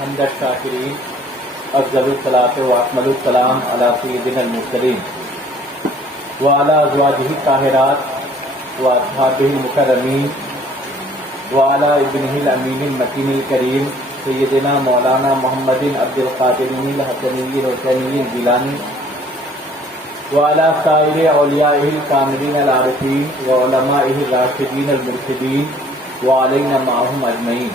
حمد الشاکرین، افضل الصلاۃ و اکمل السلام علی سیدنا المرسلین وعلی ازواجہ الطاہرات و اصحابہ المکرمین وعلی ابنہ الامین المکین الکریم سیدنا مولانا محمد عبد القادر الحسنی الحسینی الجیلانی وعلی سائر اولیائہ الکاملین العارفین وعلمائہ الراشدین المرشدین وعلینا معهم اجمعین۔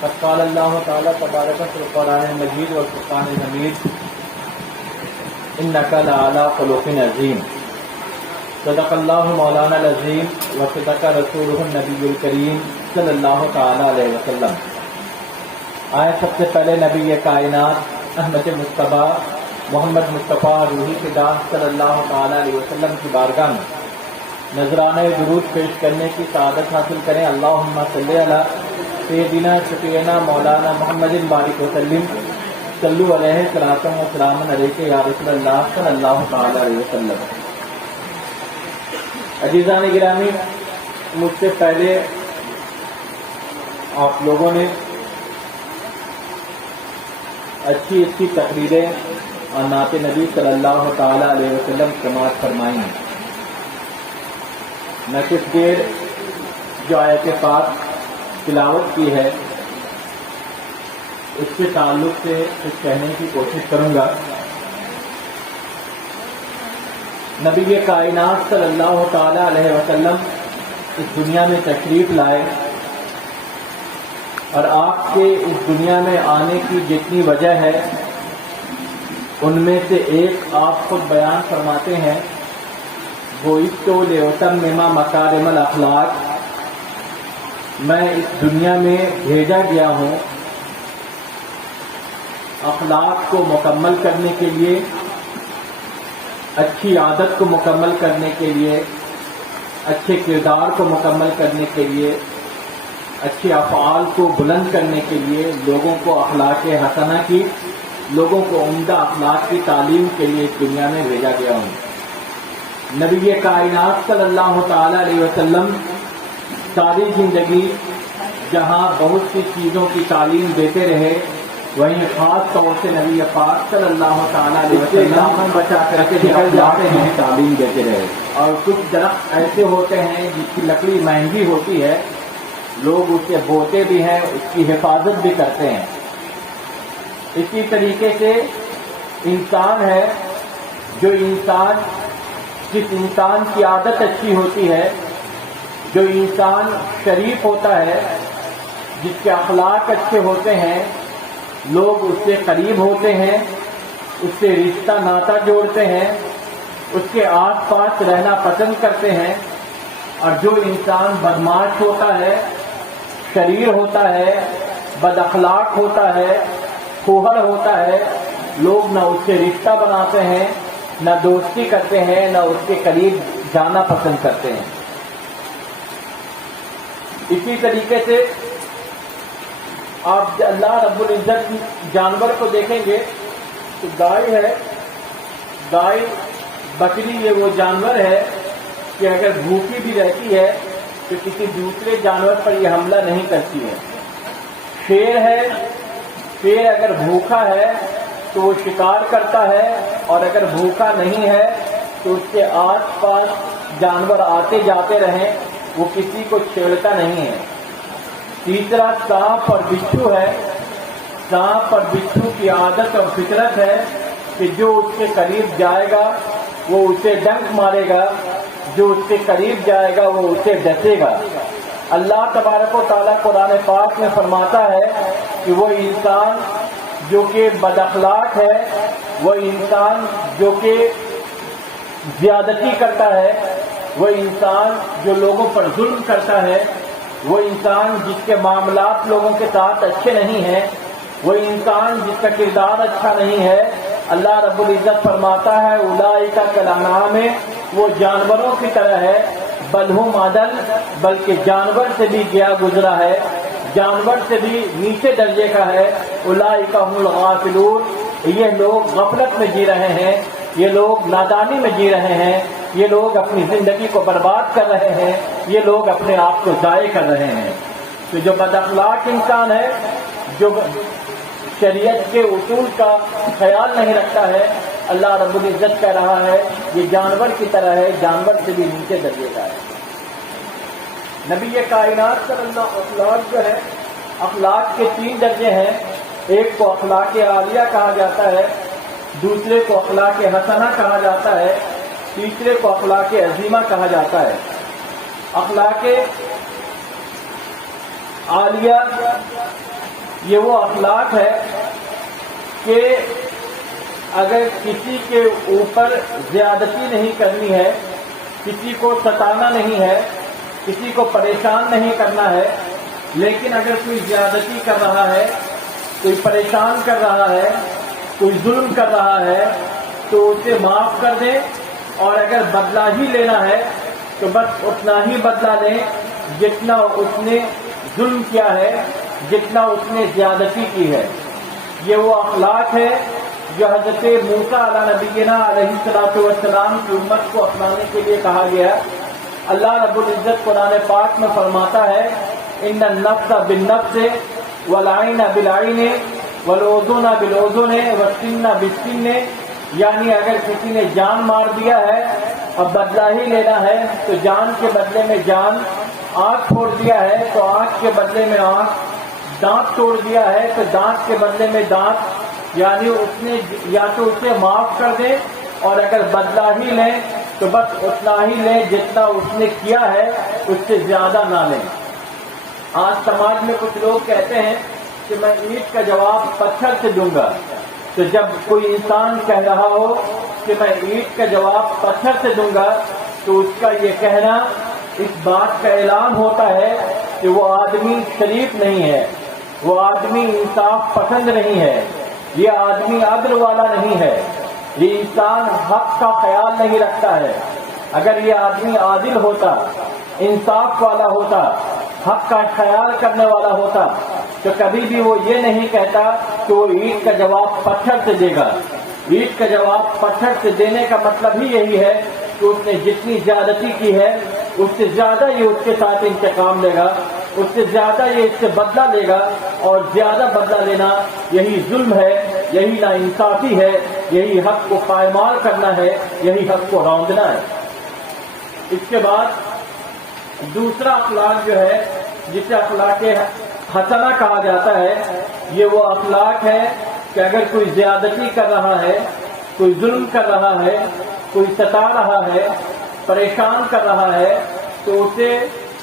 قد قال اللہ تعالی تبارک فی القرآن المجید والفرقان الحمید انک لعلی خلق عظیم۔ صدق اللہ مولانا العظیم وصدق رسولہ النبی الکریم صلی اللہ تعالی علیہ وسلم۔ آئے سب سے پہلے نبی کائنات احمد مصطفیٰ محمد مصطفیٰ روحی فدا صلی اللہ تعالی علیہ وسلم کی بارگاہ میں نذرانہ درود پیش کرنے کی سعادت حاصل کریں۔ اللہم صلی علی سیدنا شفیعنا مولانا محمد بارک وسلم صلو علیہ صلاۃ و سلام علیک یا رسول اللہ صلی اللہ تعالی علیہ وسلم۔ عزیزان گرامی، مجھ سے پہلے آپ لوگوں نے اچھی تقریریں اور نعت نبی صلی اللہ تعالی علیہ وسلم سماعت فرمائی ہیں۔ میں کچھ دیر جو آیت پاک تلاوت کی ہے اس کے تعلق سے کچھ کہنے کی کوشش کروں گا۔ نبی کائنات صلی اللہ تعالی علیہ وسلم اس دنیا میں تشریف لائے اور آپ کے اس دنیا میں آنے کی جتنی وجہ ہے ان میں سے ایک آپ خود بیان فرماتے ہیں، بُعِثْتُ لِأُتَمِّمَ مَكَارِمَ الْأَخْلَاقِ، میں اس دنیا میں بھیجا گیا ہوں اخلاق کو مکمل کرنے کے لیے، اچھی عادت کو مکمل کرنے کے لیے، اچھے کردار کو مکمل کرنے کے لیے، اچھے افعال کو بلند کرنے کے لیے، لوگوں کو اخلاق حسنہ کی، لوگوں کو عمدہ اخلاق کی تعلیم کے لیے اس دنیا میں بھیجا گیا ہوں۔ نبی کائنات صلی اللہ تعالی علیہ وسلم ساری زندگی جہاں بہت سی چیزوں کی تعلیم دیتے رہے، وہیں خاص طور سے نبی پاک صلی اللہ تعالی علیہ وسلم دامن بچا کر کے نکل جاتے ہیں، تعلیم دیتے رہے۔ اور کچھ درخت ایسے ہوتے ہیں جس کی لکڑی مہنگی ہوتی ہے، لوگ اسے بوتے بھی ہیں، اس کی حفاظت بھی کرتے ہیں۔ اسی طریقے سے انسان ہے، جس انسان کی عادت اچھی ہوتی ہے، جو انسان شریف ہوتا ہے، جس کے اخلاق اچھے ہوتے ہیں، لوگ اس سے قریب ہوتے ہیں، اس سے رشتہ ناتا جوڑتے ہیں، اس کے آس پاس رہنا پسند کرتے ہیں۔ اور جو انسان بدمعاش ہوتا ہے، شریر ہوتا ہے، بد اخلاق ہوتا ہے، کھوہر ہوتا ہے، لوگ نہ اس سے رشتہ بناتے ہیں، نہ دوستی کرتے ہیں، نہ اس کے قریب جانا پسند کرتے ہیں۔ اسی طریقے سے آپ اللہ رب العزت جانور کو دیکھیں گے تو گائے ہے، گائے بکری یہ وہ جانور ہے کہ اگر بھوکی بھی رہتی ہے تو کسی دوسرے جانور پر یہ حملہ نہیں کرتی ہے۔ شیر ہے، شیر اگر بھوکا ہے تو وہ شکار کرتا ہے، اور اگر بھوکا نہیں ہے تو اس کے آس پاس جانور آتے جاتے رہیں، وہ کسی کو چھیڑتا نہیں ہے۔ تیسرا سانپ اور بچھو ہے، سانپ اور بچھو کی عادت اور فطرت ہے کہ جو اس کے قریب جائے گا وہ اسے ڈنک مارے گا، جو اس کے قریب جائے گا وہ اسے ڈسے گا۔ اللہ تبارک و تعالیٰ قرآن پاک میں فرماتا ہے کہ وہ انسان جو کہ بد اخلاق ہے، وہ انسان جو کہ زیادتی کرتا ہے، وہ انسان جو لوگوں پر ظلم کرتا ہے، وہ انسان جس کے معاملات لوگوں کے ساتھ اچھے نہیں ہیں، وہ انسان جس کا کردار اچھا نہیں ہے، اللہ رب العزت فرماتا ہے اولئک کالانعام، وہ جانوروں کی طرح ہے، بل ہم اضل، بلکہ جانور سے بھی گیا گزرا ہے، جانور سے بھی نیچے درجے کا ہے۔ اولئک هم الغافلون، یہ لوگ غفلت میں جی رہے ہیں، یہ لوگ نادانی میں جی رہے ہیں، یہ لوگ اپنی زندگی کو برباد کر رہے ہیں، یہ لوگ اپنے آپ کو ضائع کر رہے ہیں۔ تو جو بد اخلاق انسان ہے، جو شریعت کے اصول کا خیال نہیں رکھتا ہے، اللہ رب العزت کہہ رہا ہے یہ جانور کی طرح ہے، جانور سے بھی نیچے درجے کا ہے۔ نبی کائنات صلی اللہ علیہ وسلم جو ہے اخلاق کے 3 درجے ہیں، ایک کو اخلاق عالیہ کہا جاتا ہے، دوسرے کو اخلاق حسنہ کہا جاتا ہے، تیسرے کو اخلاق عظیمہ کہا جاتا ہے۔ اخلاق عالیہ یہ وہ اخلاق ہے کہ اگر کسی کے اوپر زیادتی نہیں کرنی ہے، کسی کو ستانا نہیں ہے، کسی کو پریشان نہیں کرنا ہے، لیکن اگر کوئی زیادتی کر رہا ہے، کوئی پریشان کر رہا ہے، کوئی ظلم کر رہا ہے تو اسے معاف کر دیں، اور اگر بدلہ ہی لینا ہے تو بس اتنا ہی بدلہ لیں جتنا اس نے ظلم کیا ہے، جتنا اس نے زیادتی کی ہے۔ یہ وہ اخلاق ہے جو حضرت موسیٰ علیہ نبینا علیہ السلام کی امت کو اپنانے کے لیے کہا گیا۔ اللہ رب العزت قرآن پاک میں فرماتا ہے ان النفس بالنفس والعین بالعین والاذن بالاذن والسن بالسن، یعنی اگر کسی نے جان مار دیا ہے اور بدلہ ہی لینا ہے تو جان کے بدلے میں جان، آنکھ پھوڑ دیا ہے تو آنکھ کے بدلے میں آنکھ، دانت توڑ دیا ہے تو دانت کے بدلے میں دانت، یعنی اس نے یا تو اسے معاف کر دیں، اور اگر بدلہ ہی لیں تو بس اتنا ہی لیں جتنا اس نے کیا ہے، اس سے زیادہ نہ لیں۔ آج سماج میں کچھ لوگ کہتے ہیں کہ میں اینٹ کا جواب پتھر سے دوں گا، تو جب کوئی انسان کہہ رہا ہو کہ میں اینٹ کا جواب پتھر سے دوں گا تو اس کا یہ کہنا اس بات کا اعلان ہوتا ہے کہ وہ آدمی شریف نہیں ہے، وہ آدمی انصاف پسند نہیں ہے، یہ آدمی عدل والا نہیں ہے، یہ انسان حق کا خیال نہیں رکھتا ہے۔ اگر یہ آدمی عادل ہوتا، انصاف والا ہوتا، حق کا خیال کرنے والا ہوتا تو کبھی بھی وہ یہ نہیں کہتا کہ وہ اینٹ کا جواب پتھر سے دے گا۔ اینٹ کا جواب پتھر سے دینے کا مطلب ہی یہی ہے کہ اس نے جتنی زیادتی کی ہے اس سے زیادہ یہ اس کے ساتھ انتقام لے گا، اس سے زیادہ یہ اس سے بدلہ لے گا، اور زیادہ بدلہ لینا یہی ظلم ہے، یہی ناانصافی ہے، یہی حق کو پائمال کرنا ہے، یہی حق کو روندنا ہے۔ اس کے بعد دوسرا اخلاق جو ہے جسے اخلاق حسنہ کہا جاتا ہے، یہ وہ اخلاق ہے کہ اگر کوئی زیادتی کر رہا ہے، کوئی ظلم کر رہا ہے، کوئی ستا رہا ہے، پریشان کر رہا ہے تو اسے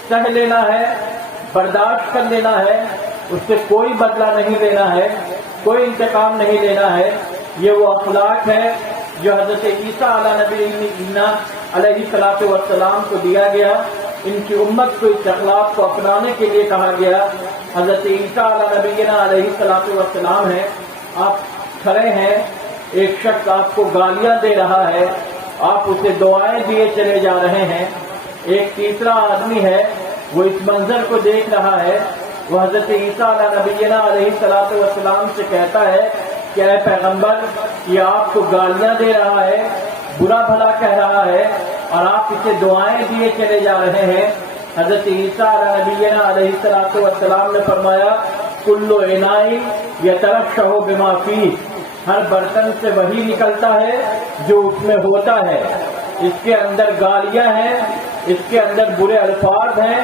سہ لینا ہے، برداشت کر لینا ہے، اس سے کوئی بدلہ نہیں لینا ہے، کوئی انتقام نہیں لینا ہے۔ یہ وہ اخلاق ہے جو حضرت عیسیٰ علیہ نبی علیہ السلام کو دیا گیا، ان کی امت کو اس اخلاق کو اپنانے کے لیے کہا گیا۔ حضرت عیسیٰ علیہ نبینا علیہ السلام ہے، آپ کھڑے ہیں، ایک شخص آپ کو گالیاں دے رہا ہے، آپ اسے دعائیں دیے چلے جا رہے ہیں، ایک تیسرا آدمی ہے وہ اس منظر کو دیکھ رہا ہے، وہ حضرت عیسیٰ علیہ نبینا علیہ السلام سے کہتا ہے کہ اے پیغمبر، یہ آپ کو گالیاں دے رہا ہے، برا بھلا کہہ رہا ہے، اور آپ اسے دعائیں دیے چلے جا رہے ہیں۔ حضرت عیسیٰ علیہ نبینا علیہ السلام نے فرمایا کل اناء یترشح بما فیہ، ہر برتن سے وہی نکلتا ہے جو اس میں ہوتا ہے، اس کے اندر گالیاں ہیں، اس کے اندر برے الفاظ ہیں،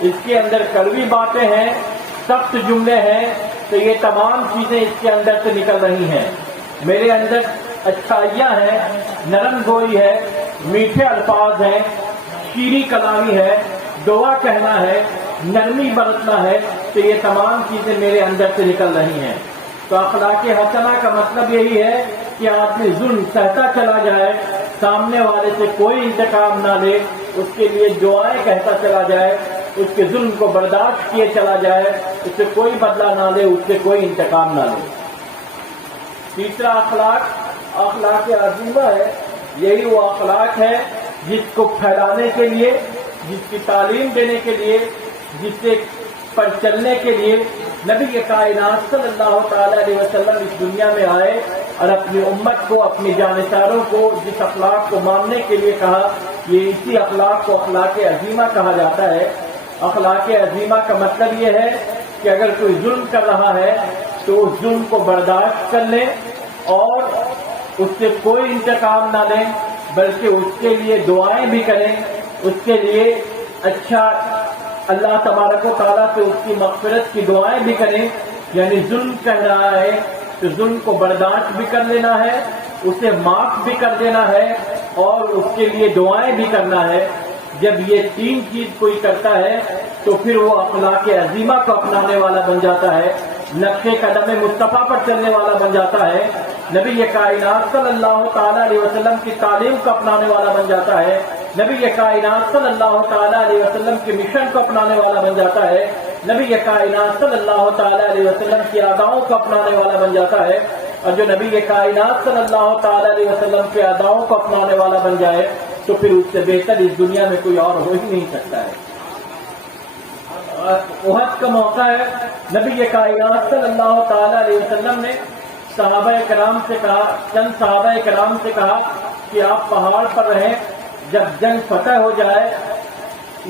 اس کے اندر کڑوی باتیں ہیں، سخت جملے ہیں، تو یہ تمام چیزیں اس کے اندر سے نکل رہی ہیں۔ میرے اندر اچھائیاں ہیں، نرم گوئی ہے، میٹھے الفاظ ہیں، شیریں کلامی ہے، دعا کہنا ہے، نرمی برتنا ہے، تو یہ تمام چیزیں میرے اندر سے نکل رہی ہیں۔ تو اخلاق حسنہ کا مطلب یہی ہے کہ آدمی ظلم سہتا چلا جائے، سامنے والے سے کوئی انتقام نہ لے، اس کے لیے دعائیں کہتا چلا جائے، اس کے ظلم کو برداشت کیے چلا جائے، اس سے کوئی بدلہ نہ لے، اس سے کوئی انتقام نہ لے۔ تیسرا اخلاق عظیمہ ہے، یہی وہ اخلاق ہے جس کو پھیلانے کے لیے، جس کی تعلیم دینے کے لیے، جس سے پر چلنے کے لیے نبی کائنات صلی اللہ تعالی علیہ وسلم اس دنیا میں آئے، اور اپنی امت کو، اپنی جانشاروں کو جس اخلاق کو ماننے کے لیے کہا، یہ اسی اخلاق کو اخلاق عظیمہ کہا جاتا ہے۔ اخلاق عظیمہ کا مطلب یہ ہے کہ اگر کوئی ظلم کر رہا ہے تو اس ظلم کو برداشت کر لیں اور اس سے کوئی انتقام نہ لیں، بلکہ اس کے لیے دعائیں بھی کریں، اس کے لیے اچھا اللہ تبارک و تعالیٰ سے اس کی مغفرت کی دعائیں بھی کریں۔ یعنی ظلم کر رہا ہے تو ظلم کو برداشت بھی کر لینا ہے، اسے معاف بھی کر دینا ہے اور اس کے لیے دعائیں بھی کرنا ہے۔ جب یہ تین چیز کوئی کرتا ہے تو پھر وہ اخلاق عظیمہ کو اپنانے والا بن جاتا ہے، نقش قدم مصطفیٰ پر چلنے والا بن جاتا ہے، نبی کائنات صلی اللہ تعالیٰ علیہ وسلم کی تعلیم کو اپنانے والا بن جاتا ہے، نبی کائنات صلی اللہ تعالیٰ علیہ وسلم کے مشن کو اپنانے والا بن جاتا ہے، نبی کائنات صلی اللہ تعالیٰ علیہ وسلم کی اداؤں کو اپنانے والا بن جاتا ہے۔ اور جو نبی کائنات صلی اللہ تعالیٰ علیہ وسلم کے اداؤں کو اپنانے والا بن جائے تو پھر اس سے بہتر اس دنیا میں کوئی اور ہو ہی نہیں سکتا ہے۔ احد کا موقع ہے، نبی کائنات صلی اللہ تعالیٰ علیہ وسلم نے صحابہ کرام سے کہا، چند صحابہ کرام سے کہا کہ آپ پہاڑ پر رہیں، جب جنگ فتح ہو جائے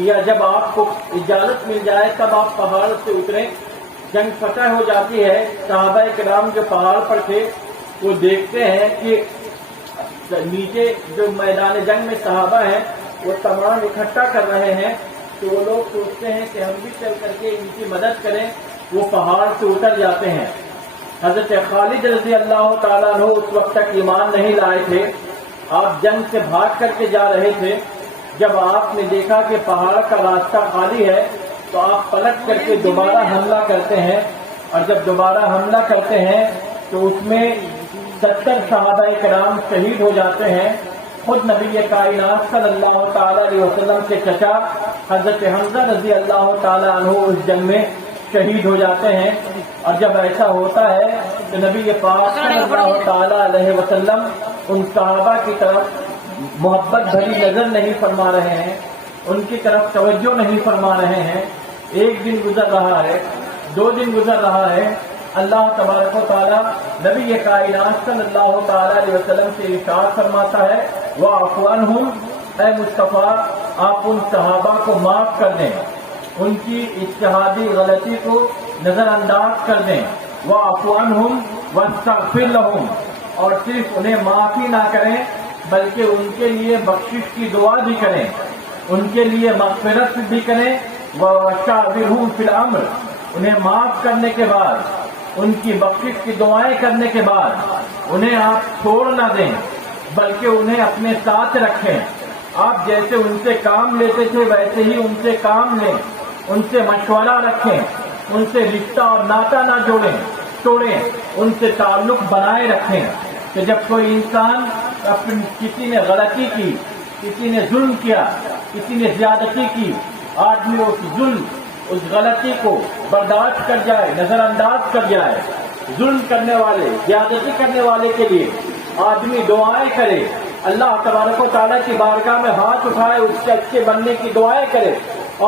یا جب آپ کو اجازت مل جائے تب آپ پہاڑ سے اتریں۔ جنگ فتح ہو جاتی ہے، صحابہ کرام جو پہاڑ پر تھے وہ دیکھتے ہیں کہ نیچے جو میدان جنگ میں صحابہ ہیں وہ تمام اکٹھا کر رہے ہیں، تو وہ لوگ سوچتے ہیں کہ ہم بھی چل کر کے ان کی مدد کریں، وہ پہاڑ سے اتر جاتے ہیں۔ حضرت خالد رضی اللہ تعالیٰ عنہ اس وقت تک ایمان نہیں لائے تھے، آپ جنگ سے بھاگ کر کے جا رہے تھے۔ جب آپ نے دیکھا کہ پہاڑ کا راستہ خالی ہے تو آپ پلٹ کر کے دوبارہ حملہ کرتے ہیں، اور جب دوبارہ حملہ کرتے ہیں تو اس میں 70 صحابہ کرام شہید ہو جاتے ہیں۔ خود نبی کائنات صلی اللہ تعالیٰ علیہ وسلم کے چچا حضرت حمزہ رضی اللہ تعالیٰ عنہ اس جنگ میں شہید ہو جاتے ہیں۔ اور جب ایسا ہوتا ہے تو نبی پاک صلی اللہ تعالیٰ علیہ وسلم ان صحابہ کی طرف محبت بھری نظر نہیں فرما رہے ہیں، ان کی طرف توجہ نہیں فرما رہے ہیں۔ ایک دن گزر رہا ہے، 2 دن گزر رہا ہے، اللہ تبارک و تعالیٰ نبی کائنات صلی اللہ تعالیٰ علیہ وسلم سے ارشاد فرماتا ہے وَاعْفُ عَنْهُمْ، اے مصطفیٰ آپ ان صحابہ کو معاف کر دیں، ان کی اجتہادی غلطی کو نظر انداز کر دیں۔ وَاعْفُ عَنْهُمْ وَاسْتَغْفِرْ لَهُمْ، اور صرف انہیں معافی نہ کریں بلکہ ان کے لیے بخشش کی دعا بھی کریں، ان کے لیے مغفرت بھی کریں۔ وَشَاوِرْهُمْ فِي الْأَمْرِ، انہیں معاف کرنے کے بعد، ان کی بخشش کی دعائیں کرنے کے بعد انہیں آپ چھوڑ نہ دیں بلکہ انہیں اپنے ساتھ رکھیں۔ آپ جیسے ان سے کام لیتے تھے ویسے ہی ان سے کام لیں، ان سے مشورہ رکھیں، ان سے رشتہ اور ناطہ نہ توڑیں، ان سے تعلق بنائے رکھیں۔ کہ جب کوئی انسان کسی نے غلطی کی، کسی نے ظلم کیا، کسی نے زیادتی کی، آدمی اس ظلم اس غلطی کو برداشت کر جائے، نظر انداز کر جائے۔ ظلم کرنے والے، زیادتی کرنے والے کے لیے آدمی دعائیں کرے، اللہ تبارک و تعالیٰ کی بارگاہ میں ہاتھ اٹھائے، اس کے اچھے بننے کی دعائیں کرے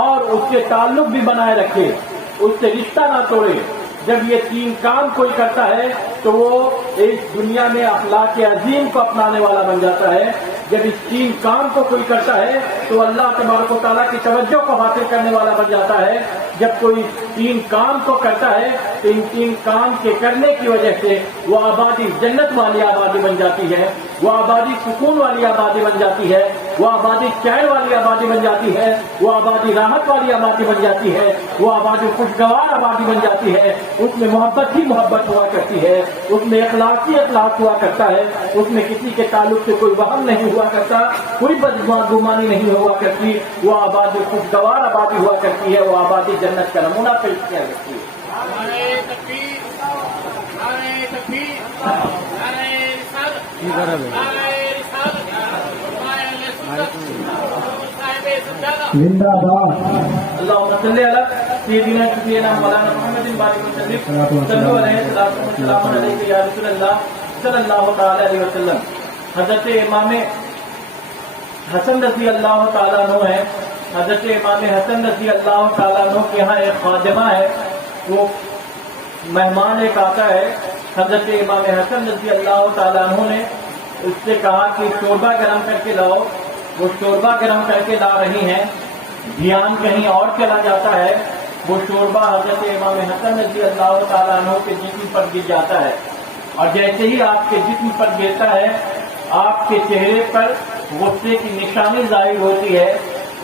اور اس سے تعلق بھی بنائے رکھے، اس سے رشتہ نہ توڑے۔ جب یہ 3 کام کوئی کرتا ہے تو وہ اس دنیا میں اخلاق عظیم کو اپنانے والا بن جاتا ہے۔ جب اس 3 کام کو کوئی کرتا ہے تو اللہ تبارک و تعالیٰ کی توجہ کو حاصل کرنے والا بن جاتا ہے۔ جب کوئی 3 کام کو کرتا ہے تو ان 3 کام کے کرنے کی وجہ سے وہ آبادی جنت والی آبادی بن جاتی ہے، وہ آبادی سکون والی آبادی بن جاتی ہے، وہ آبادی چین والی آبادی بن جاتی ہے، وہ آبادی راحت والی آبادی بن جاتی ہے، وہ آبادی خوشگوار آبادی بن جاتی ہے۔ اس میں محبت ہی محبت ہوا کرتی ہے، اس میں اخلاق ہی اخلاق ہوا کرتا ہے، اس میں کسی کے تعلق سے کوئی وہم نہیں ہوا کرتا، کوئی بدگمانی نہیں ہوا کرتی، وہ آبادی خوشگوار آبادی ہوا کرتی ہے، وہ آبادی جنت کا نمونہ پیش کیا کرتی ہے۔ زندہ باد۔ اللهم صل على سيدنا شفيعنا مولانا محمد بارك وسلم صلوا عليه السلام علیکم یا رسول اللہ صلی اللہ تعالی علیہ وسلم۔ حضرت امام حسن رضی اللہ تعالیٰ عنہ ہے، حضرت امام حسن رضی اللہ تعالیٰ عنہ کے یہاں ایک خادمہ ہے، وہ مہمان ایک آتا ہے، حضرت امام حسن رضی اللہ تعالیٰ عنہ نے اس سے کہا کہ شوربہ گرم کر کے لاؤ۔ وہ شوربہ گرم کر کے لا رہی ہیں، دھیان کہیں اور چلا جاتا ہے، وہ شوربہ حضرت امام حسن رضی اللہ تعالیٰ عنہ کے جسم پر گر جاتا ہے، اور جیسے ہی آپ کے جسم پر گرتا ہے آپ کے چہرے پر غصے کی نشانی ظاہر ہوتی ہے۔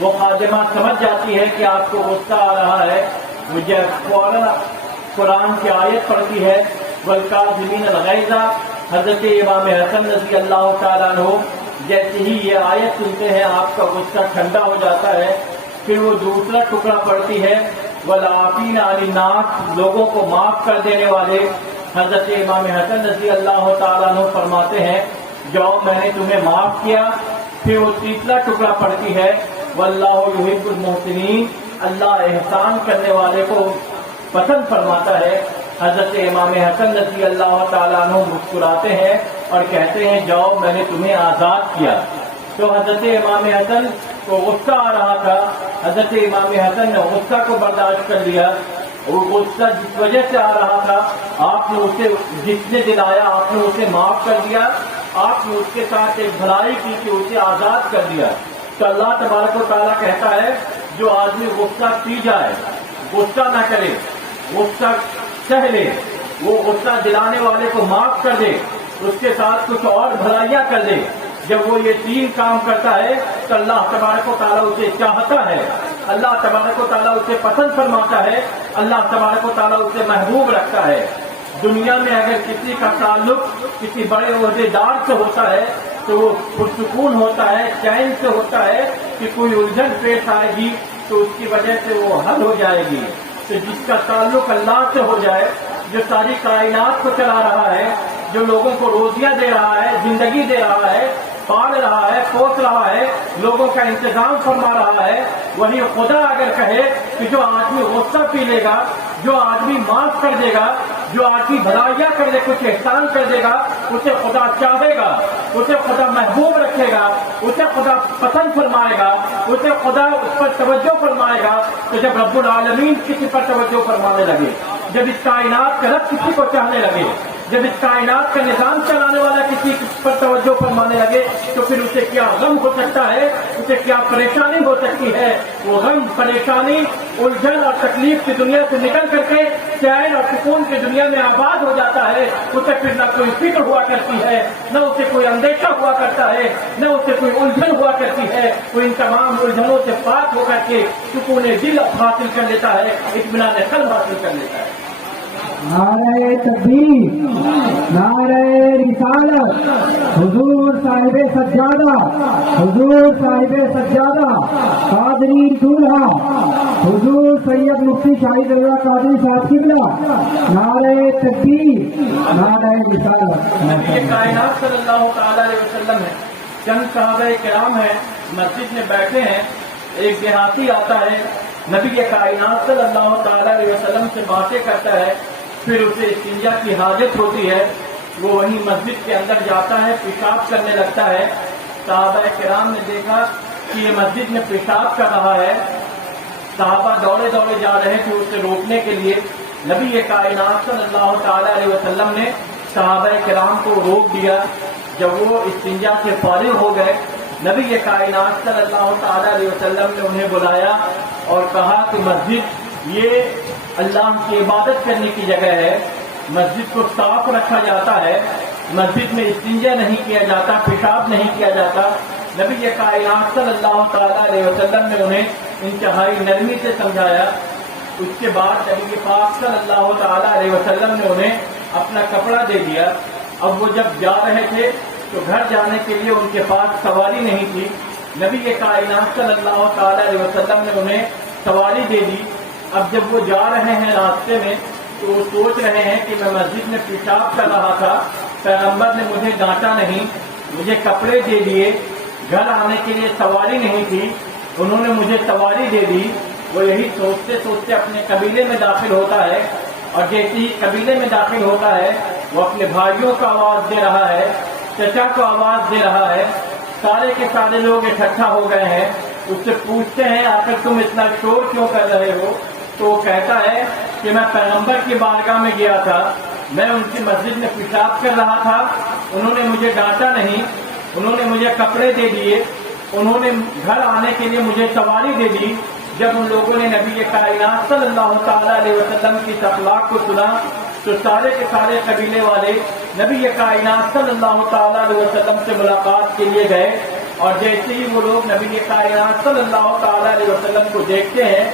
وہ خادمہ سمجھ جاتی ہے کہ آپ کو غصہ آ رہا ہے، مجھے فوراً قرآن کی آیت پڑھتی ہے والکاظمین الغیظ۔ حضرت امام حسن رضی اللہ تعالیٰ عنہ جیسے ہی یہ آیت سنتے ہیں آپ کا غصہ ٹھنڈا ہو جاتا ہے۔ پھر وہ دوسرا ٹکڑا پڑتی ہے والعافین عن الناس، لوگوں کو معاف کر دینے والے۔ حضرت امام حسن رضی اللہ تعالیٰ عنہ فرماتے ہیں جاؤ میں نے تمہیں معاف کیا۔ پھر وہ تیسرا ٹکڑا پڑتی ہے واللہ یحب المحسنین، اللہ احسان کرنے والے کو پسند فرماتا ہے۔ حضرت امام حسن رضی اللہ تعالیٰ عنہ مسکراتے ہیں اور کہتے ہیں جاؤ میں نے تمہیں آزاد کیا۔ تو حضرت امام حسن کو غصہ آ رہا تھا، حضرت امام حسن نے غصہ کو برداشت کر لیا۔ وہ غصہ جس وجہ سے آ رہا تھا آپ نے اسے جتنے دلایا آپ نے اسے معاف کر دیا، آپ نے اس کے ساتھ ایک بھلائی کی کہ اسے آزاد کر دیا۔ تو اللہ تبارک و تعالیٰ کہتا ہے جو آدمی غصہ پی جائے، غصہ نہ کرے، غصہ سہ لے، وہ غصہ دلانے والے کو معاف کر دے، اس کے ساتھ کچھ اور بھلائیاں کر دے، جب وہ یہ تین کام کرتا ہے تو اللہ تبارک و تعالیٰ اسے چاہتا ہے، اللہ تبارک و تعالیٰ اسے پسند فرماتا ہے، اللہ تبارک و تعالیٰ اسے محبوب رکھتا ہے۔ دنیا میں اگر کسی کا تعلق کسی بڑے عہدے دار سے ہوتا ہے تو وہ پرسکون ہوتا ہے، چین سے ہوتا ہے کہ کوئی الجھن پیش آئے گی تو اس کی وجہ سے وہ حل ہو جائے گی۔ تو جس کا تعلق اللہ سے ہو جائے، جو ساری کائنات کو چلا رہا ہے، جو لوگوں کو روزیاں دے رہا ہے، زندگی دے رہا ہے، پال رہا ہے، پوس رہا ہے، لوگوں کا انتظام فرما رہا ہے، وہی خدا اگر کہے کہ جو آدمی غصہ پی لے گا، جو آدمی معاف کر دے گا، جو آدمی بھلائیاں کر دے، کچھ احسان کر دے گا، اسے خدا چاہے گا، اسے خدا محبوب رکھے گا، اسے خدا پسند فرمائے گا، اسے خدا اس پر توجہ فرمائے گا۔ تو جب رب العالمین کسی پر توجہ فرمانے لگے، جب اس کائنات کا رب کسی کو چاہنے لگے، جب اس کائنات کا نظام چلانے والا کسی پر توجہ فرمانے لگے تو پھر اسے کیا غم ہو سکتا ہے، اسے کیا پریشانی ہو سکتی ہے۔ وہ غم، پریشانی، الجھن اور تکلیف کی دنیا سے نکل کر کے چین اور سکون کی دنیا میں آباد ہو جاتا ہے۔ اسے پھر نہ کوئی فکر ہوا کرتی ہے، نہ اسے کوئی اندیشہ ہوا کرتا ہے، نہ اسے کوئی الجھن ہوا کرتی ہے۔ وہ ان تمام الجھنوں سے پاک ہو کر کے سکون دل حاصل کر لیتا ہے، اطمینان قلب حاصل کر لیتا ہے۔ نعرہ تکبیر، نعرہ رسالت، حضور صاحب سجادہ، حضور صاحب سجادہ، قادری دولہا، حضور سید مفتی شاہد اللہ قادری صاحب قبلہ، نعرہ تکبیر، نعرہ رسالت۔ نبی کائنات صلی اللہ تعالیٰ علیہ وسلم ہے، چند صحابہ کرام ہیں، مسجد میں بیٹھے ہیں، ایک دیہاتی آتا ہے، نبی کائنات صلی اللہ تعالیٰ علیہ وسلم سے باتیں کرتا ہے، پھر اسے استنجا کی حاجت ہوتی ہے، وہ وہیں مسجد کے اندر جاتا ہے، پیشاب کرنے لگتا ہے۔ صحابہ کرام نے دیکھا کہ یہ مسجد میں پیشاب کر رہا ہے، صحابہ دوڑے دوڑے جا رہے تھے اسے روکنے کے لیے۔ نبی کائنات صلی اللہ تعالیٰ علیہ وسلم نے صحابہ کرام کو روک دیا۔ جب وہ استنجا سے فارغ ہو گئے، نبی کائنات صلی اللہ تعالیٰ علیہ وسلم نے انہیں بلایا اور کہا کہ مسجد یہ اللہ کی عبادت کرنے کی جگہ ہے، مسجد کو صاف رکھا جاتا ہے، مسجد میں استنجا نہیں کیا جاتا، پیشاب نہیں کیا جاتا۔ نبی کائنات صلی اللہ تعالیٰ علیہ وسلم نے انہیں انتہائی نرمی سے سمجھایا۔ اس کے بعد نبی پاک صلی اللہ تعالیٰ علیہ وسلم نے انہیں اپنا کپڑا دے دیا۔ اب وہ جب جا رہے تھے تو گھر جانے کے لیے ان کے پاس سواری نہیں تھی، نبی کائنات صلی اللہ تعالیٰ علیہ وسلم نے انہیں سواری دے دی۔ اب جب وہ جا رہے ہیں راستے میں تو وہ سوچ رہے ہیں کہ میں مسجد میں پیشاب کر رہا تھا، پیغمبر نے مجھے ڈانٹا نہیں، مجھے کپڑے دے دیے، گھر آنے کے لیے سواری نہیں تھی، انہوں نے مجھے سواری دے دی۔ وہ یہی سوچتے سوچتے اپنے قبیلے میں داخل ہوتا ہے، اور جیسے ہی قبیلے میں داخل ہوتا ہے وہ اپنے بھائیوں کو آواز دے رہا ہے، چچا کو آواز دے رہا ہے، سارے کے سارے لوگ اکٹھا ہو گئے ہیں۔ اس سے پوچھتے ہیں آخر تم اتنا شور کیوں کر رہے ہو؟ تو وہ کہتا ہے کہ میں پیغمبر کی بارگاہ میں گیا تھا، میں ان کی مسجد میں پیشاب کر رہا تھا، انہوں نے مجھے ڈانٹا نہیں، انہوں نے مجھے کپڑے دے دیے، انہوں نے گھر آنے کے لیے مجھے سواری دے دی، جب ان لوگوں نے نبی کائنات صلی اللہ تعالیٰ علیہ وسلم کی اخلاق کو سنا تو سارے کے سارے قبیلے والے نبی کائنات صلی اللہ تعالیٰ علیہ وسلم سے ملاقات کے لیے گئے، اور جیسے ہی وہ لوگ نبی کائنات صلی اللہ تعالیٰ علیہ وسلم کو دیکھتے ہیں،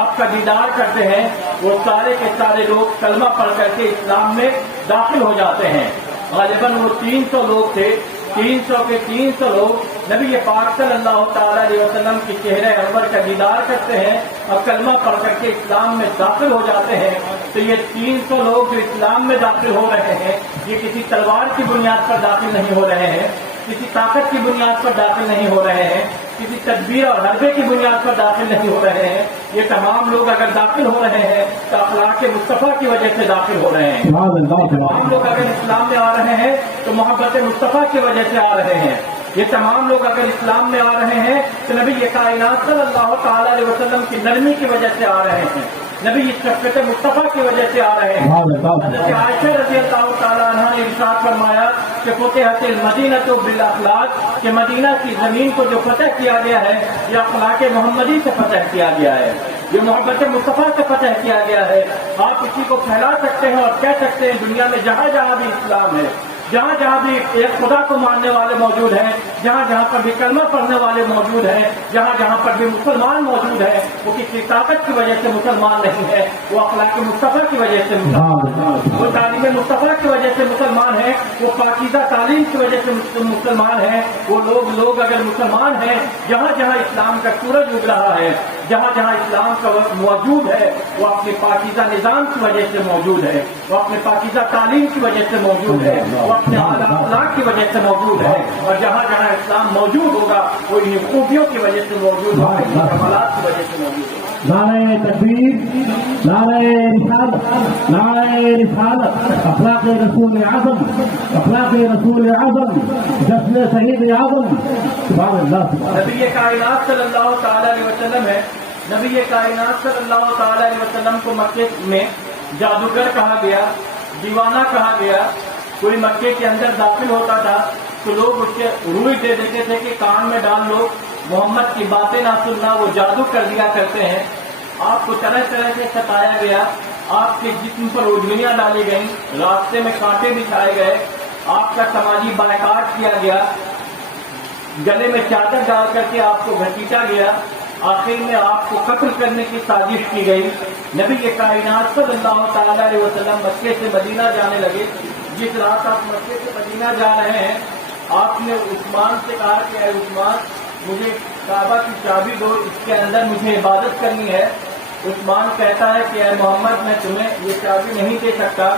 آپ کا دیدار کرتے ہیں، وہ سارے کے سارے لوگ کلمہ پڑھ کر کے اسلام میں داخل ہو جاتے ہیں۔ غالباً وہ 300 لوگ تھے، 300 کے 300 لوگ نبی پاک صلی اللہ تعالیٰ علیہ وسلم کی چہرہ انور کا دیدار کرتے ہیں اور کلمہ پڑھ کر کے اسلام میں داخل ہو جاتے ہیں۔ تو یہ 300 لوگ جو اسلام میں داخل ہو رہے ہیں، یہ کسی تلوار کی بنیاد پر داخل نہیں ہو رہے ہیں، کسی طاقت کی بنیاد پر داخل نہیں ہو رہے ہیں، کسی تدبیر اور حربے کی بنیاد پر داخل نہیں ہو رہے ہیں۔ یہ تمام لوگ اگر داخل ہو رہے ہیں تو اخلاق مصطفیٰ کی وجہ سے داخل ہو رہے ہیں۔ تمام لوگ اگر اسلام میں آ رہے ہیں تو محبت مصطفیٰ کی وجہ سے آ رہے ہیں۔ یہ تمام لوگ اگر اسلام میں آ رہے ہیں تو نبی کائنات صلی اللہ تعالیٰ علیہ وسلم کی نرمی کی وجہ سے آ رہے ہیں، نبی شفقت مصطفیٰ کی وجہ سے آ رہے ہیں۔ حضرت عائشہ رضی اللہ تعالیٰ عنہ نے ارشاد فرمایا کہ فتحت المدینہ بالاخلاق، کہ مدینہ کی زمین کو جو فتح کیا گیا ہے یہ اخلاق محمدی سے فتح کیا گیا ہے، یہ محبت مصطفیٰ سے فتح کیا گیا ہے۔ آپ اسی کو پھیلا سکتے ہیں اور کہہ سکتے ہیں دنیا میں جہاں جہاں بھی اسلام ہے، جہاں جہاں بھی ایک خدا کو ماننے والے موجود ہیں، جہاں جہاں پر بھی کلمہ پڑھنے والے موجود ہیں، جہاں جہاں پر بھی مسلمان موجود ہیں، وہ کسی طاقت کی وجہ سے مسلمان نہیں ہے، وہ اخلاق مصطفیٰ کی وجہ سے مسلمان ہے، وہ تعلیم مصطفیٰ کی وجہ سے مسلمان ہے، وہ پاکیزہ تعلیم کی وجہ سے مسلمان ہے۔ وہ لوگ اگر مسلمان ہیں، جہاں جہاں اسلام کا سورج اگ رہا ہے، جہاں جہاں اسلام کا وقت موجود ہے، وہ اپنے پاکیزہ نظام کی وجہ سے موجود ہے، وہ اپنے پاکیزہ تعلیم کی وجہ سے موجود ہے، وہ اپنے اعلیٰ اخلاق کی وجہ سے موجود ہے، اور جہاں جہاں اسلام موجود ہوگا وہ ان خوبیوں کی وجہ سے موجود ہوگا، ان کمالات کی وجہ سے موجود ہوگا۔ نعرہ تکبیر، نعرہ رسالت، نعرہ رسالت، اخلاق رسول اعظم، اخلاق رسول اعظم، جشن شہید اعظم، سبحان اللہ۔ نبی کائنات صلی اللہ تعالیٰ علیہ وسلم ہے، نبی کائنات صلی اللہ تعالیٰ علیہ وسلم کو مکے میں جادوگر کہا گیا، دیوانہ کہا گیا۔ کوئی مکے کے اندر داخل ہوتا تھا تو لوگ اس کے روئی دے دیتے تھے کہ کان میں ڈال لو، محمد کی باتیں نہ سننا، وہ جادو کر دیا کرتے ہیں۔ آپ کو طرح طرح سے ستایا گیا، آپ کے جسم پر اجڑیاں ڈالی گئیں، راستے میں کانٹے بچھائے گئے، آپ کا سماجی بائیکاٹ کیا گیا، گلے میں چادر ڈال کر کے آپ کو گھسیٹا گیا، آخر میں آپ کو قتل کرنے کی سازش کی گئی۔ نبی کائنات صلی اللہ تعالیٰ علیہ وسلم مکے سے مدینہ جانے لگے۔ جس رات آپ مکے سے مدینہ جا رہے ہیں، آپ نے عثمان سے کہا کہ اے عثمان، مجھے کعبہ کی چابی دو، اس کے اندر مجھے عبادت کرنی ہے۔ عثمان کہتا ہے کہ اے محمد، میں تمہیں یہ چابی نہیں دے سکتا۔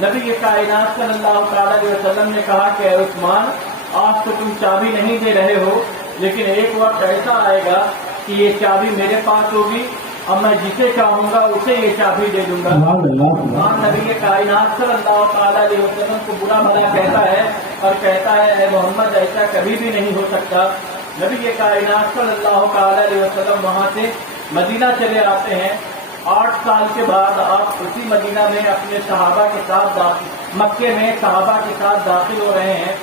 نبی کائنات صلی اللہ تعالیٰ علیہ وسلم نے کہا کہ اے عثمان، آج تو تم چابی نہیں دے رہے ہو، لیکن ایک وقت ایسا آئے گا کہ یہ چابی میرے پاس ہوگی اور میں جسے چاہوں گا اسے یہ چابی دے دوں گا۔ نبی کائنات صلی اللہ تعالیٰ علیہ وسلم کو برا بھلا کہتا ہے اور کہتا ہے اے محمد، ایسا کبھی بھی نہیں ہو سکتا۔ نبی کائنات صلی اللہ تعالیٰ علیہ وسلم وہاں سے مدینہ چلے آتے ہیں۔ 8 سال کے بعد آپ اسی مدینہ میں اپنے صحابہ کے ساتھ مکے میں صحابہ کے ساتھ داخل ہو رہے ہیں۔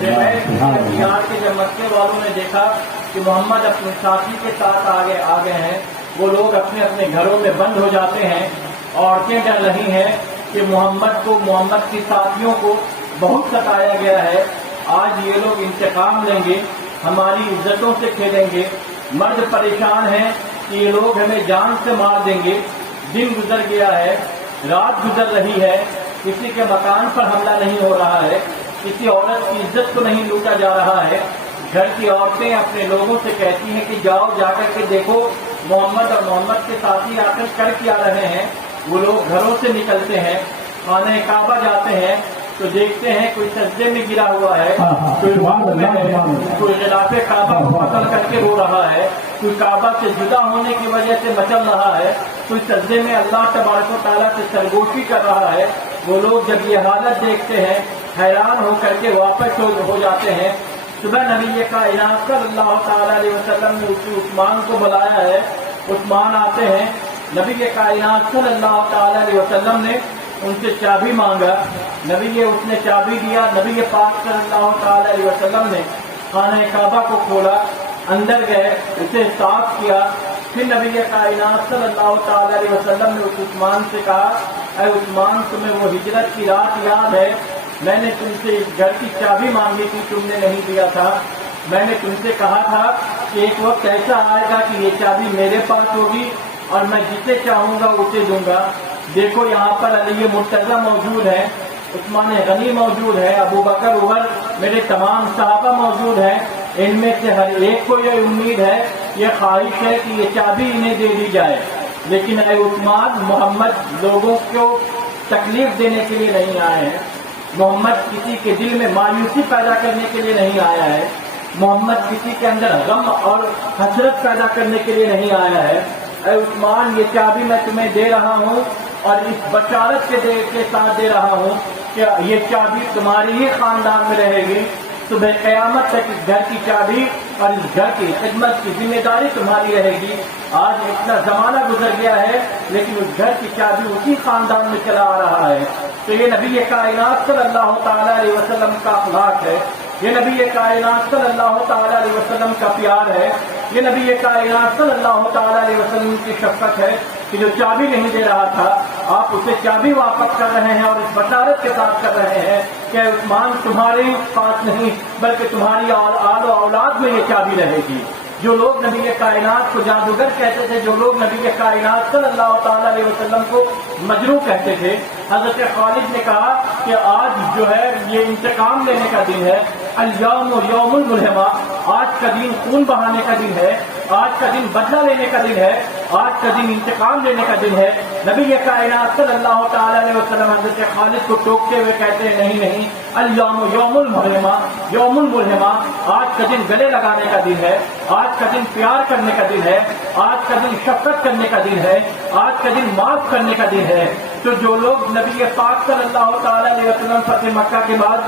جب مکے والوں نے دیکھا کہ محمد اپنے ساتھی کے ساتھ آ گئے ہیں، وہ لوگ اپنے اپنے گھروں میں بند ہو جاتے ہیں۔ عورتیں ڈر رہی ہیں کہ محمد کے ساتھیوں کو بہت ستایا گیا ہے، آج یہ لوگ انتقام لیں گے، ہماری عزتوں سے کھیلیں گے۔ مرد پریشان ہیں کہ یہ لوگ ہمیں جان سے مار دیں گے۔ دن گزر گیا ہے، رات گزر رہی ہے، کسی کے مکان پر حملہ نہیں ہو رہا ہے، کسی عورت کی عزت کو نہیں لوٹا جا رہا ہے۔ گھر کی عورتیں اپنے لوگوں سے کہتی ہیں کہ جاؤ، جا کر کے دیکھو محمد اور محمد کے ساتھی آ کر کیا رہے ہیں۔ وہ لوگ گھروں سے نکلتے ہیں، خانہ کعبہ جاتے ہیں تو دیکھتے ہیں کوئی سجدے میں گرا ہوا ہے، کوئی غلاف کعبہ کو قتل کر کے رو رہا ہے، کوئی کعبہ سے جدا ہونے کی وجہ سے مچل رہا ہے، کوئی سجدے میں اللہ تبارک و تعالیٰ سے سرگوشی کر رہا ہے۔ وہ لوگ جب یہ حالت دیکھتے ہیں حیران ہو کر کے واپس ہو جاتے ہیں۔ صبح نبی کائنات صلی اللہ تعالیٰ علیہ وسلم نے عثمان کو بلایا ہے۔ عثمان آتے ہیں، نبی کائنات صلی اللہ تعالیٰ علیہ وسلم نے ان سے چابی مانگا، اس نے چابی دیا۔ نبی پاک صلی اللہ تعالیٰ علیہ وسلم نے خانہ کعبہ کو کھولا، اندر گئے، اسے صاف کیا، پھر نبی کائنات صلی اللہ تعالی علیہ وسلم نے اس عثمان سے کہا، اے عثمان تمہیں وہ ہجرت کی رات یاد ہے؟ میں نے تم سے اس گھر کی چابی مانگی تھی، تم نے نہیں دیا تھا۔ میں نے تم سے کہا تھا کہ ایک وقت ایسا آئے گا کہ یہ چابی میرے پاس ہوگی اور میں جسے چاہوں گا اسے دوں گا۔ دیکھو یہاں پر علی مرتضی موجود ہے، عثمان غنی موجود ہے، ابو بکر عمر، میرے تمام صحابہ موجود ہیں، ان میں سے ہر ایک کو یہ امید ہے، یہ خواہش ہے کہ یہ چابی انہیں دے دی جائے۔ لیکن اے عثمان، محمد لوگوں کو تکلیف دینے کے لیے نہیں آئے ہیں، محمد کسی کے دل میں مایوسی پیدا کرنے کے لیے نہیں آیا ہے، محمد کسی کے اندر غم اور حسرت پیدا کرنے کے لیے نہیں آیا ہے۔ اے عثمان، یہ چابی میں تمہیں دے رہا ہوں اور اس بشارت کے ساتھ دے رہا ہوں کہ یہ چابی تمہاری ہی خاندان میں رہے گی، صبح قیامت تک اس گھر کی چابی اور اس گھر کی خدمت کی ذمہ داری تمہاری رہے گی۔ آج اتنا زمانہ گزر گیا ہے لیکن اس گھر کی چابی اسی خاندان میں چلا آ رہا ہے۔ تو یہ نبی کائنات صلی اللہ تعالی علیہ وسلم کا اخلاق ہے، یہ نبی کائنات صلی اللہ تعالی علیہ وسلم کا پیار ہے، یہ نبی کائنات صلی اللہ تعالی علیہ وسلم کی شفقت ہے کہ جو چابی نہیں دے رہا تھا آپ اسے چابی واپس کر رہے ہیں اور اس بشارت کے ساتھ کر رہے ہیں کہ عثمان تمہارے پاس نہیں بلکہ تمہاری آل و اولاد میں یہ چابی رہے گی۔ جو لوگ نبی کائنات کو جادوگر کہتے تھے، جو لوگ نبی کائنات صلی اللہ تعالی علیہ وسلم کو مجروح کہتے تھے، حضرت خالد نے کہا کہ آج جو ہے یہ انتقام لینے کا دن ہے، الیوم یوم الملحمہ، آج کا دن خون بہانے کا دن ہے، آج کا دن بدلہ لینے کا دن ہے، آج کا دن انتقام لینے کا دن ہے۔ نبی کائنات صلی اللہ تعالی علیہ وسلم حضرت خالد کو ٹوکتے ہوئے کہتے ہیں نہیں، الیوم یوم الملحمہ، یوم الملحمہ، آج کا دن گلے لگانے کا دن ہے، آج کا دن پیار کرنے کا دن ہے، آج کا دن شفقت کرنے کا دن ہے، آج کا دن معاف کرنے کا دن ہے۔ تو جو لوگ نبی پاک صلی اللہ تعالی علیہ وسلم فتح مکہ کے بعد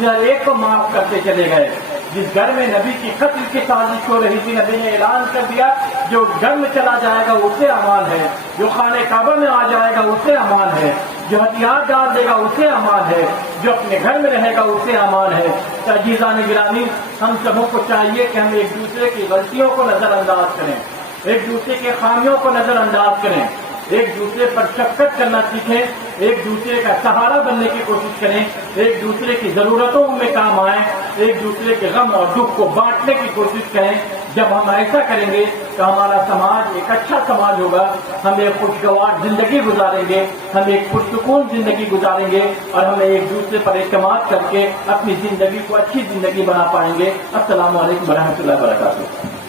ہر ایک کو معاف کرتے چلے گئے، جس گھر میں نبی کی قتل کی سازش ہو رہی تھی نبی نے اعلان کر دیا جو گھر میں چلا جائے گا اسے امان ہے، جو خانہ کعبہ میں آ جائے گا اسے امان ہے، جو ہتھیار ڈال دے گا اسے امان ہے، جو اپنے گھر میں رہے گا اسے امان ہے۔ عزیزان گرامی، ہم سبوں کو چاہیے کہ ہم ایک دوسرے کی غلطیوں کو نظر انداز کریں، ایک دوسرے کے خامیوں کو نظر انداز کریں، ایک دوسرے پر شفقت کرنا سیکھیں، ایک دوسرے کا سہارا بننے کی کوشش کریں، ایک دوسرے کی ضرورتوں میں کام آئیں، ایک دوسرے کے غم اور دکھ کو بانٹنے کی کوشش کریں۔ جب ہم ایسا کریں گے تو ہمارا سماج ایک اچھا سماج ہوگا، ہم ایک خوشگوار زندگی گزاریں گے، ہم ایک پرسکون زندگی گزاریں گے اور ہم ایک دوسرے پر اعتماد کر کے اپنی زندگی کو اچھی زندگی بنا پائیں گے۔ السلام علیکم ورحمۃ اللہ وبرکاتہ۔